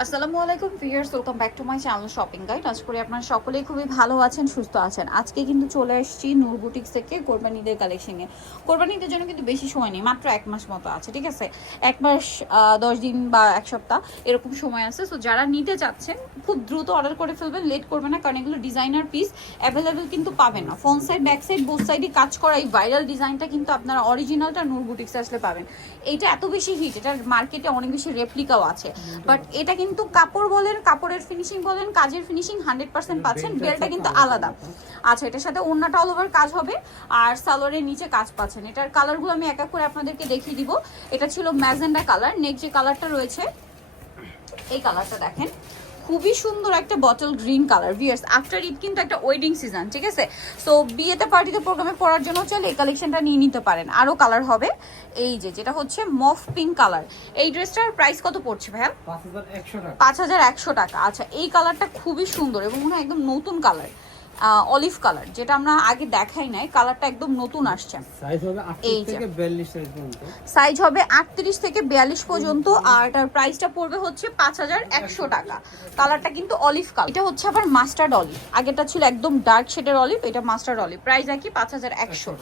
আসসালামু আলাইকুম viewers, welcome back to my channel shopping guide. আশা করি আপনারা সকলেই খুবই ভালো আছেন, সুস্থ আছেন। আজকে কিন্তু চলে আসছি নূর বুটিক্স থেকে কোরবানি ঈদের কালেকশনে। কোরবানি ঈদের জন্য কিন্তু বেশি সময় নেই, মাত্র 1 মাস মতো আছে, ঠিক আছে? 1 মাস 10 দিন বা 1 সপ্তাহ এরকম সময় আছে। সো যারা নিতে চাচ্ছেন খুব দ্রুত অর্ডার করে ফেলবেন, লেট করবেন না, কারণ এগুলো ডিজাইনার পিস অ্যাভেলেবেল কিন্তু পাবেন না। Front side back side both সাইডই কাজ করা এই ভাইরাল ডিজাইনটা কিন্তু আপনারা অরিজিনালটা নূর বুটিক্সে আসলে পাবেন। এইটা এত বেশি হিট, এটার মার্কেটে অনেক বেশি রেপ্লিকাও আছে, বাট এটা কিন্তু কাপড় বলেন, কাপড়ের ফিনিশিং বলেন, কাজের ফিনিশিং 100% পাচ্ছেন। বেলটা কিন্তু আলাদা। আচ্ছা, এটার সাথে ওড়নাটা অল ওভার কাজ হবে আর সালোয়ারের নিচে কাজ পাচ্ছেন। এটার কালারগুলো আমি এক এক করে আপনাদেরকে দেখিয়ে দিব। এটা ছিল ম্যাজেন্ডা কালার। নেক্সট যে কালারটা রয়েছে এই কালারটা দেখেন, খুবই সুন্দর একটা bottle green colour. Viewers, after Eid কিন্তু একটা ওয়েডিং সিজন, ঠিক আছে? সো বিয়েতে পার্টিতে প্রোগ্রামে পরার জন্য চাইলে এই কালেকশনটা নিয়ে নিতে পারেন। আরও কালার হবে, এই যেটা হচ্ছে মফ পিঙ্ক কালার। এই ড্রেসটার প্রাইস কত পড়ছে ভাইয়া? 5100 টাকা। আচ্ছা, এই কালারটা খুবই সুন্দর এবং মনে হয় একদম নতুন কালার, অলিভ কালার, যেটা আমরা আগে দেখাই নাই। কালারটা একদম নতুন আসছে। সাইজ হবে 38 থেকে 42 পর্যন্ত আর এটার প্রাইসটা পড়বে হচ্ছে 5100 টাকা। কালারটা কিন্তু অলিভ কালার। এটা হচ্ছে আবার মাস্টার্ড অলিভ, আগেটা ছিল একদম ডার্ক শেডের অলিভ, এটা মাস্টার্ড অলিভ। প্রাইস একই 5100।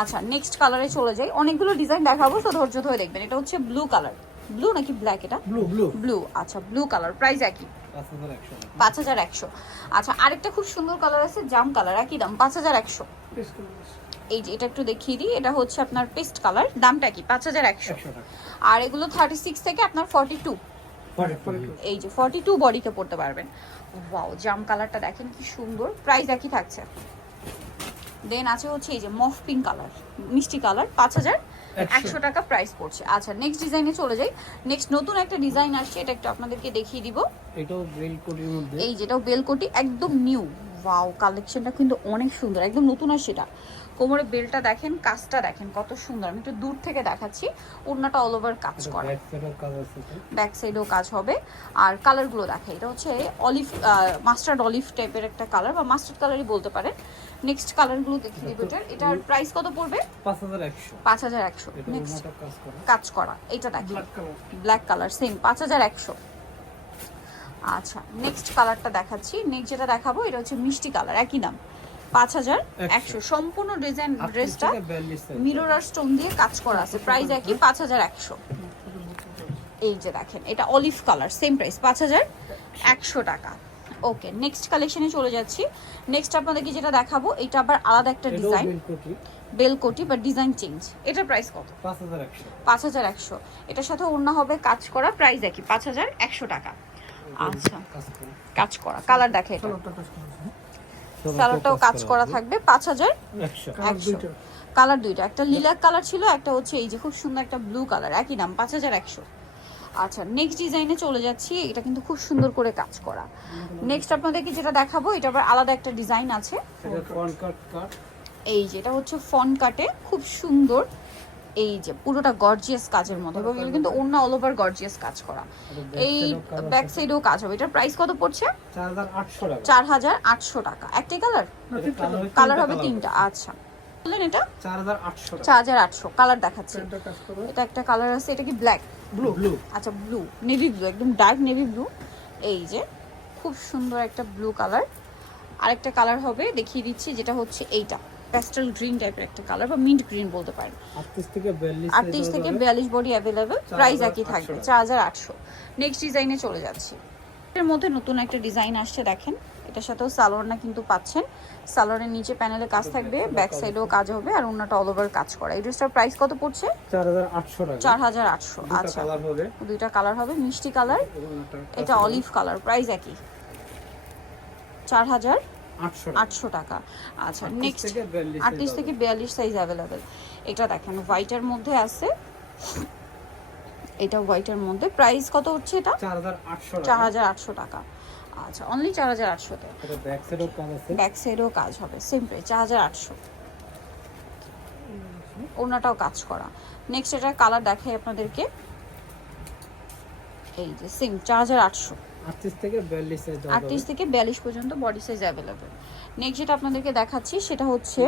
আচ্ছা, নেক্সট কালারে চলে যাই। অনেকগুলো ডিজাইন দেখাবো, তো ধৈর্য ধরে দেখবেন। এটা হচ্ছে ব্লু কালার। ব্লু নাকি ব্ল্যাক? এটা ব্লু। আচ্ছা, ব্লু কালার, প্রাইস একই 5100। আচ্ছা, আরেকটা খুব সুন্দর কালার আছে, জাম কালার, একই দাম 5100। এই যে এটা একটু দেখিয়ে দিই, এটা হচ্ছে আপনার পেস্ট কালার, দামটা কি 5100। আর এগুলো 36 থেকে আপনার 42, এই যে 42 বডিতে পড়তে পারবেন। ওয়াও, জাম কালারটা দেখেন কি সুন্দর, প্রাইস একই থাকছে। দেন আছে হচ্ছে এই যে মফ পিঙ্ক কালার, মিষ্টি কালার, 5100 টাকা প্রাইস পড়ছে। আচ্ছা, নেক্সট ডিজাইনে চলে যাই। নেক্সট নতুন একটা ডিজাইন আসছে, এটা একটু আপনাদেরকে দেখিয়ে দিব। এটাও বেলকটির মধ্যে, এই যেটাও বেলকটি, একদম নিউ। ওয়াও, কালেকশনটা কিন্তু অনেক সুন্দর, একদম নতুন আসছে এটা। কোমরে বেলটা দেখেন, কাজটা দেখেন কত সুন্দর। আমি একটু দূর থেকে দেখাচ্ছি। ওড়নাটা অল ওভার কাজ করা, ব্যাক সাইডেও কাজ হবে। আর কালারগুলো দেখে, এটা হচ্ছে অলিভ, মাস্টার্ড অলিভ টাইপের একটা কালার, বা মাস্টার্ড কালারই বলতে পারেন। নেক্সট কালারগুলো দেখিয়ে দিব। এটার প্রাইস কত পড়বে? 5100। নেক্সট কাজ করা, এটা দেখেন ব্ল্যাক কালার, সেম 5100। আচ্ছা, নেক্সট কালারটা দেখাচ্ছি। নেক্সট যেটা দেখাবো এটা হচ্ছে মিষ্টি কালার, একই দাম 5100। সম্পূর্ণ ডিজাইন ড্রেসটা মিরর আর স্টোন দিয়ে কাজ করা আছে, প্রাইস একই 5100। এই যে দেখেন, এটা অলিভ কালার, সেম প্রাইস 5100 টাকা। ওকে, নেক্সট কালেকশনে চলে যাচ্ছি। নেক্সট আপনাদেরকে যেটা দেখাবো এটা আবার আলাদা একটা ডিজাইন, বেলকটি বা ডিজাইন চেঞ্জ। এটার প্রাইস কত? 5100। এটার সাথে ওড়না হবে কাজ করা, প্রাইস একই 5100 টাকা। আচ্ছা, কাজ করা কালার দেখে, এটা সালোয়ারটাও কাজ করা থাকবে 5100। কালার দুইটা, একটা লিলাক কালার ছিল, একটা হচ্ছে এই যে খুব সুন্দর একটা ব্লু কালার, একই দাম 5100। আচ্ছা, নেক্সট ডিজাইনে চলে যাচ্ছি। এটা কিন্তু খুব সুন্দর করে কাজ করা। নেক্সট আপনাদেরকে যেটা দেখাবো এটা আবার আলাদা একটা ডিজাইন আছে। এই যে এটা হচ্ছে ফন কাটে, খুব সুন্দর। এই যে পুরোটা গর্জিয়াস কাজের মধ্যে, এবং এগুলো কিন্তু ওড়না অল ওভার গর্জিয়াস কাজ করা। এই ব্যাক সাইডেও কাজ হবে। এটার প্রাইস কত পড়ছে? 4800 টাকা। একটাই কালার? কালার হবে 3টা। আচ্ছা, বললেন এটা 4800। কালার দেখাচ্ছি, এটা একটা কালার আছে, এটা কি ব্ল্যাক? ব্লু। আচ্ছা, ব্লু, নেভি ব্লু, একদম ডার্ক নেভি ব্লু। এই যে খুব সুন্দর একটা ব্লু কালার। আরেকটা কালার হবে, দেখিয়ে দিচ্ছি, যেটা হচ্ছে এইটা প্যাস্টেল গ্রিন টাইপের একটা কালার, বা মিন্ট গ্রিন বলতে পারেন। 38 থেকে 42 বডি অ্যাভেলেবেল, প্রাইস একই থাকবে 4800। নেক্সট ডিজাইনে চলে যাচ্ছি। এর মধ্যে নতুন একটা ডিজাইন আসছে, দেখেন। এটার সাথেও সালোয়ার না কিন্তু পাচ্ছেন। সালোয়ারের নিচে প্যানেলে কাজ থাকবে, ব্যাক সাইডেও কাজ হবে, আর ওন্নাটা অল ওভার কাজ করা। এই ড্রেসটার প্রাইস কত পড়ছে? 4800। আচ্ছা, দুইটা কালার হবে, মিষ্টি কালার, এটা অলিভ কালার, প্রাইস একই 4800 টাকা। আচ্ছা, নেক্সট 38 থেকে 42 সাইজ অ্যাভেলেবেল। এটা দেখেন হোয়াইটের মধ্যে আছে, এটা হোয়াইটের মধ্যে। প্রাইস কত হচ্ছে এটা? 4800 টাকা। আচ্ছা, অনলি 4800 তে। ব্যাক সাইডেও কাজ হবে, সেম প্রাইস 4800। ওনাটাও কাজ করা। নেক্সট এটার কালার দেখাই আপনাদেরকে। এই যে সেম 4800। 38 থেকে 42 পর্যন্ত বডি সাইজ অ্যাভেলেবেল। নেক্সট যেটা আপনাদেরকে দেখাচ্ছি সেটা হচ্ছে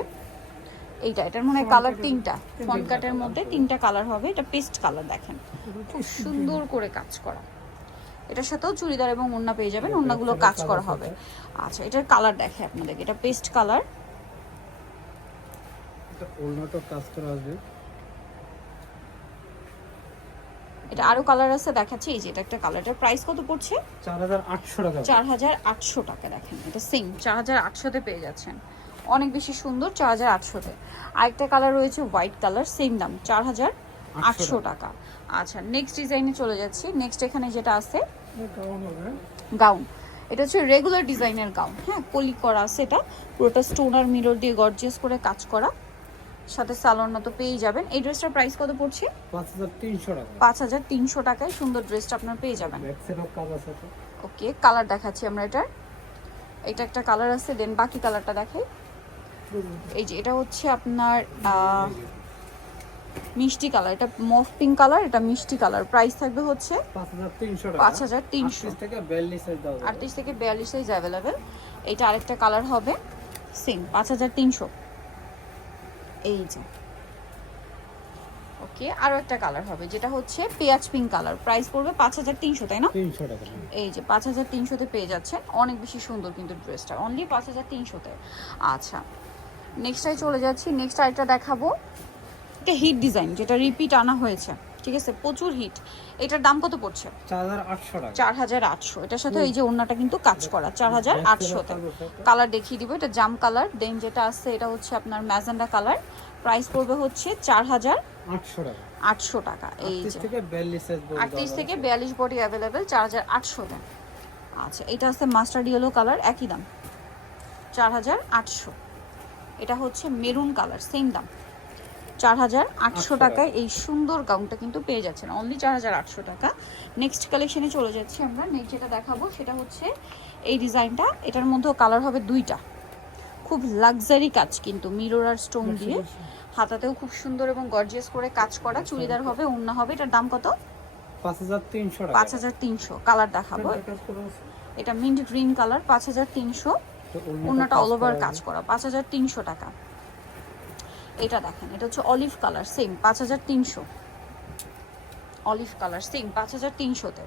এইটা। এটার মনে হয় কালার 3টা, ফন্ট কাটের মধ্যে 3টা কালার হবে। এটা পেস্ট কালার, দেখেন খুব সুন্দর করে কাজ করা। এটার সাথেও চুড়িদার এবং ওড়না পেয়ে যাবেন, ওড়নাগুলো কাজ করা হবে। আচ্ছা, এটার কালার দেখে আপনাদেরকে, এটা পেস্ট কালার, এটা ওড়নাটা কাজ করা হবে। এটা আরো কালার আছে দেখাচ্ছি। এই যে এটা একটা কালার, এটার প্রাইস কত পড়ছে? 4800 টাকা। 4800 টাকা। দেখেন এটা সেম 4800 তে পেয়ে যাচ্ছেন, অনেক বেশি সুন্দর। 4800 তে আরেকটা কালার রয়েছে হোয়াইট কালার, সেম দাম 4800 টাকা। আচ্ছা, নেক্সট ডিজাইনে চলে যাচ্ছি। নেক্সট এখানে যেটা আছে গাউন হবে। গাউন, এটা হচ্ছে রেগুলার ডিজাইনের গাউন, হ্যাঁ, কলি করা আছে, এটা পুরোটা স্টোন আর মিরর দিয়ে গর্জিয়াস করে কাজ করা, সাথে সালোয়ার তো পেয়ে যাবেন। এই ড্রেসটার প্রাইস কত পড়ছে? 5300 টাকা। 5300 টাকায় সুন্দর ড্রেসটা আপনার পেয়ে যাবেন। ব্যাক সাইডও কাজ আছে তো। ওকে, কালার দেখাচ্ছি আমরা এটার। এটা একটা কালার আছে, দেন বাকি কালারটা দেখাই। এই যে এটা হচ্ছে আপনার মিষ্টি কালার, এটা মফ পিঙ্ক কালার, এটা মিষ্টি কালার। প্রাইস থাকবে হচ্ছে 5300 টাকা। 5300। 38 থেকে 42 সাইজ দাও। 38 থেকে 42 সাইজ অ্যাভেলেবেল। এটা আরেকটা কালার হবে সেম 5300। এই যে ওকে, আরো একটা কালার হবে যেটা হচ্ছে পেঁয়াজ পিঙ্ক কালার। প্রাইস পড়বে 5300, তাই না? 300 টাকা। এই যে 5300 তে পেয়ে যাচ্ছেন, অনেক বেশি সুন্দর কিন্তু ড্রেসটা, অনলি 5300 তে। আচ্ছা, নেক্সটটাই চলে যাচ্ছি। নেক্সট আরেকটা দেখাবো, এটা হিট ডিজাইন, যেটা রিপিট আনা হয়েছে, ঠিক আছে, প্রচুর হিট। এটার দাম কত পড়ছে? 4800 টাকা। 4800। এটার সাথে এই যে ওড়নাটা কিন্তু কাজ করা, 4800 তে। কালার দেখিয়ে দিব, এটা জাম কালার, দেন যেটা আছে এটা হচ্ছে আপনার ম্যাজেন্ডা কালার। প্রাইস পড়বে হচ্ছে 4800 টাকা। 800 টাকা। এই 38 যে থেকে 42 সাইজ বড়। 38 থেকে 42 বডি অ্যাভেলেবেল, 4800 তে। আচ্ছা, এটা আছে মাস্টার্ড ইয়েলো কালার, একই দাম 4800। এটা হচ্ছে মেরুন কালার, সেম দাম 4800 টাকায় এই সুন্দর গাউনটা কিন্তু পেয়ে যাচ্ছেন, অনলি 4800 টাকা। নেক্সট কালেকশনে চলে যাচ্ছি আমরা। নেক্সট যেটা দেখাবো সেটা হচ্ছে এই ডিজাইনটা, এটার মধ্যেও কালার হবে দুইটা। খুব লাক্সারি কাজ কিন্তু, মিরর আর স্টোন দিয়ে, হাতাতেও খুব সুন্দর এবং গর্জিয়াস করে কাজ করা। চুড়িদার হবে, ওড়না হবে। এটার দাম কত? 5300 টাকা। 5300। কালার দেখাবো, এটা মিন্ট গ্রিন কালার, 5300। ওড়নাটা অল ওভার কাজ করা, 5300 টাকা। এটা দেখেন, এটা হচ্ছে olive colour, same 5300। Olive colour same 5300 তে।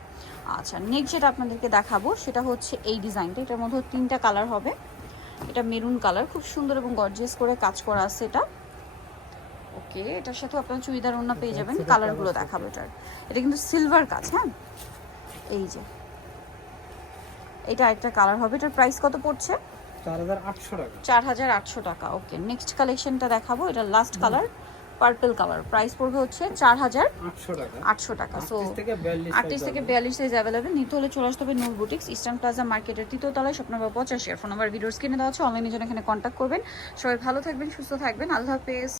আচ্ছা, নেক্সট যেটা আপনাদেরকে দেখাবো সেটা হচ্ছে এই ডিজাইনটা, এটার মধ্যে তিনটা কালার হবে। এটা মেরুন কালার, খুব সুন্দর এবং গর্জিয়াস করে কাজ করা আছে এটা। ওকে, এটার সাথে আপনারা চুড়িদার ওড়না পেয়ে যাবেন। কালারগুলো দেখাবো এটার, এটা কিন্তু সিলভার কাজ, হ্যাঁ। এই যে এটা একটা কালার হবে, এটার প্রাইস কত পড়ছে? 4800 টাকা। 4800 টাকা। ওকে, নেক্সট কালেকশনটা দেখাবো, এটা last colour, purple colour. Price পড়বে হচ্ছে 4800 টাকা। 800 টাকা। সো 38 থেকে 42 সাইজ অ্যাভেলেবেল। নিতে হলে চলে আসতে হবে নূর বুটিক্স, ইস্টার্ন প্লাজা মার্কেটের 3য় তলায়, শপ নম্বর 85। ফোন নাম্বার ভিডিওর স্ক্রিনে দেওয়া আছে, অনলাইনে জন্য এখানে কন্ট্যাক্ট করবেন। সবাই ভালো থাকবেন, সুস্থ থাকবেন, আল্লাহ হাফেজ।